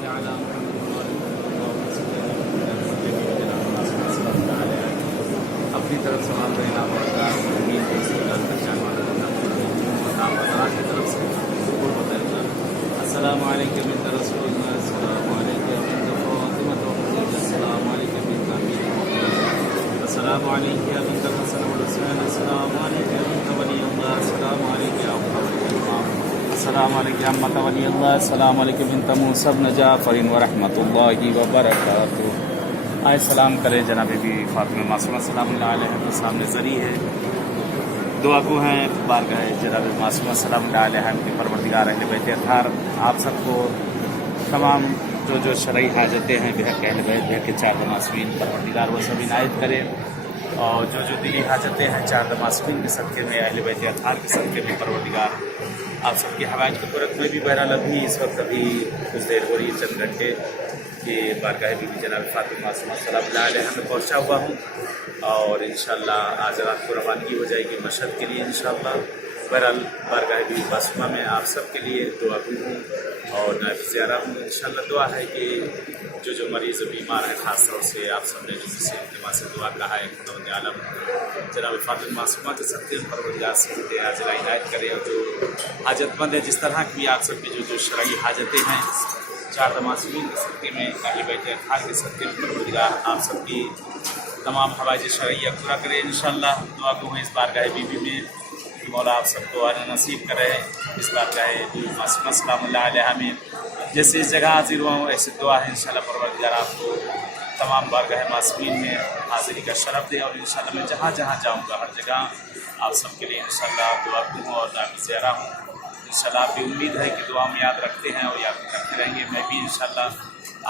صل على محمد وآل محمد اللهم صل على محمد اپنی طرف سے مان رہے نام وردار امین کی استقلال کا جان والا اللہ کی طرف سے شکر ہوتا ہے. السلام علیکم بنت رسول اللہ، السلام علیکم بنت فاطمہ وخدیجہ، السلام علیکم بنت امین، السلام علیکم بنت الحسن والحسین، السلام علیکم بنت ولی اللہ، السلام علیکم السلام علیکم امت ولی اللہ، السلام علیکم بنت موسیٰ بن جعفر ورحمۃ اللہ وبرکاتہ. آئے سلام کرے جناب بی فاطمہ معصومہ سلام اللہ علیہ کے سامنے ذریع ہے، دعا گو ہیں بارگاہ جناب معصومہ سلام اللہ علیہ کے پروردگار اہل بیت اطہار آپ سب کو تمام جو شرعی حاجتیں ہیں بحق اہل بیت بحق کے چار معصومین پروردگار وہ سب عنایت کرے، اور جو دلی حاجتیں ہیں چار معصومین کے صدقے میں اہل بیت اطہار کے صدقے میں پروردگار آپ سب کی حوائج کو پورت میں بھی بہرحال ابھی اس وقت ابھی کچھ دیر ہو رہی ہے، چند گھنٹے کہ بارگاہ بی بی جناب فاطمہ معصومہ سلام اللہ علیہ میں پہنچا ہوا ہوں، اور انشاءاللہ آج رات کو روانگی ہو جائے گی مشہد کے لیے انشاءاللہ. بہرحال بارگاہ بی بی معصومہ میں آپ سب کے لیے دعا گو ہوں اور نائب زیارہ ہوں. انشاءاللہ دعا ہے کہ جو مریض و بیمار ہیں خاص طور سے آپ سب نے جو سے التماس سے دعا کہا ہے خداوند عالم جناب فاطمہ معصومہ کے صدقے پروردگار صحت عاجلہ عنایت کرے، اور جو حاجت مند ہے جس طرح کی آپ سب کی جو شرعی حاجتیں ہیں چار معصومین کے صدقے میں اہل بیت اطہار کے صدقے میں پروردگار آپ سب کی تمام حوائج شرعیہ پورا کرے. انشاءاللہ دعا گو ہیں اس بارگاہ بی بی میں کہ مولا آپ سب کو آنا نصیب کرے. اس بارگاہ بی بی معصومہ سلام اللہ علیہ میں جیسے اس جگہ حاضر ہوا ہوں ایسے دعا ہے انشاءاللہ پروردگار آپ کو تمام بارگاہ معصومین میں حاضری کا شرف دے، اور انشاءاللہ میں جہاں جہاں جاؤں گا ہر جگہ آپ سب کے لیے انشاءاللہ دعا گو ہوں اور نائب زیارہ ہوں. انشاءاللہ آپ کی امید ہے کہ دعا میں یاد رکھتے ہیں اور یاد کرتے رہیں گے. میں بھی انشاءاللہ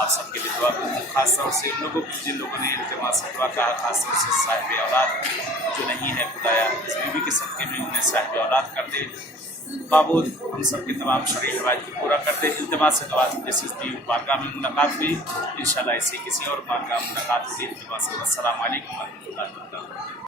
آپ سب کے لیے دعا کروں ہوں، خاص طور سے ان لوگوں کی جن لوگوں نے التماس سے دعا کہا، خاص طور سے صاحب اولاد جو نہیں ہے خدایا اس بیوی کے صدقے میں انہیں صاحب اولاد کر دے. معبود ہم سب کے تمام شرعی حوائج کو پورا کر دے. التماس سے دعا جیسے اس کی بارگاہ میں ملاقات ہوئی انشاءاللہ ایسے کسی اور بارگاہ میں ملاقات ہوگی. التماس سے السلام علیکم ورحمۃ اللہ وبرکاتہ.